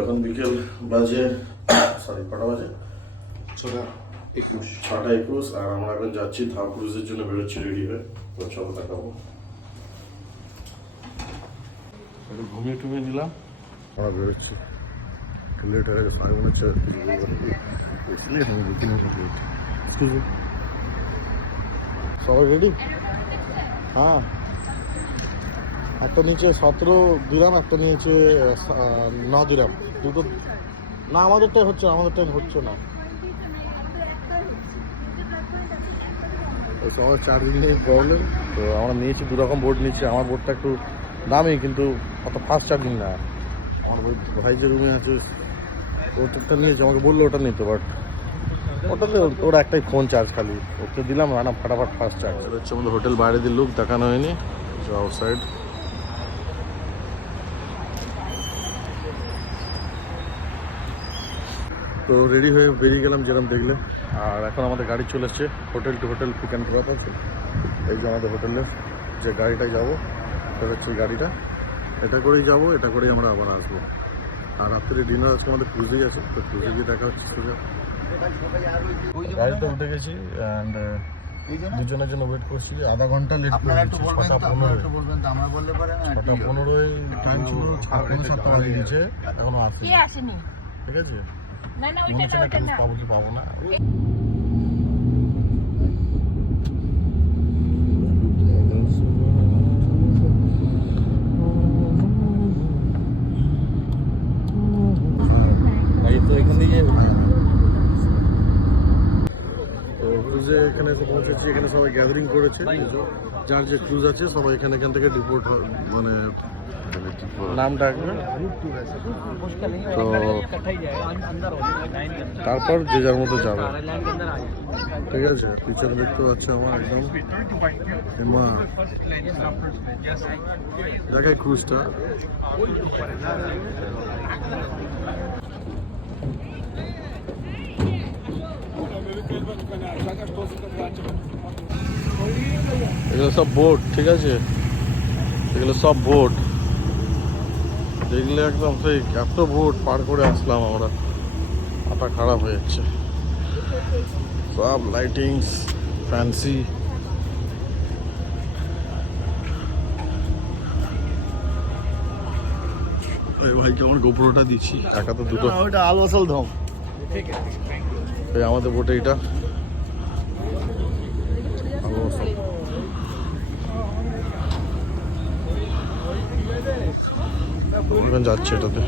এখন বিকেল বাজে কটা বাজে 6:21 আর আমরা এখন যাচ্ছি ধাপ ক্রুজের জন্য বেরোচ্ছি রেডি হয়ে। তো চলো দেখাবো। একটু ঘুমিয়ে টুমিয়ে নিলাম, আমরা বেরোচ্ছি। লেট হয়ে গেছে, আমি মনে হচ্ছে সবাই রেডি। হ্যাঁ, একটা নিচে 17 দিলাম, একটা নিয়েছে 9 দিলাম, দুটো। না আমাদেরটাই হচ্ছে, আমাদেরটাই হচ্ছে না। সবাই 4 দিন নিয়ে প্রবলেম। তো আমরা নিয়েছি 2 রকম বোর্ড নিয়েছি। আমার বোর্ডটা একটু দামি, কিন্তু অত ফাস্ট চার্জিং না। আমার ভাই যে রুমে আছে ওটা নিয়েছে, আমাকে বললো ওটা নিতে, বাট ওটাতে ওরা একটাই ফোন চার্জ, খালি ওকে দিলাম না, ফাটাফাট ফাস্ট চার্জ। এটা হচ্ছে আমাদের হোটেল, বাইরে দিয়ে লুক দেখানো হয়নি, আউটসাইড। তো রেডি হয়ে বেরিয়ে গেলাম যেরকম দেখলে। আর এখন আমাদের গাড়ি চলে এসছে hotel to hotel pick and drop. এই যে আমাদের হোটেলে যে গাড়িটায় যাবো সেটা হচ্ছে গাড়িটা, এটা করেই যাবো, এটা করেই আমরা আবার আসবো। আর রাত্রে ডিনার আজকে আমাদের ক্রুজেই আছে, তো ক্রুজে গিয়ে দেখা হচ্ছে সোজা। গাড়িতে উঠে গেছি অ্যান্ড দুজনের জন্য ওয়েট করছি। আধা ঘন্টা লেট করে দিচ্ছি, 6:15 টাইম ছিল, 7:30 বাজে গেছে, এখনো আসেনি। ঠিক আছে, পাবো কি পাবো না। এখানে পৌঁছেছি, এখানে সবাই গ্যাদারিং করেছে, যার যে ক্রুজ আছে সবাই এখান থেকে ডিপোর্ট, মানে নাম ডাকবে। তো তারপর যে যার মতো যাবে, ঠিক আছে। পিছনে দেখতে পাচ্ছি আমার একদম মা দেখায় ক্রুজটা। এগুলো সব বোট, ঠিক আছে, এগুলো সব বোট। দেখলে একদম সেই এত বোট পার করে আসলাম আমরা, মাথা খারাপ হয়ে যাচ্ছে। সব লাইটিংস ফ্যান্সি। ভাইকে আমার গোপ্রোটা দিচ্ছি, টাকা তো দুটো। আলবাসাল ধম আমাদের বোটে, এটা যাচ্ছে এটাতে।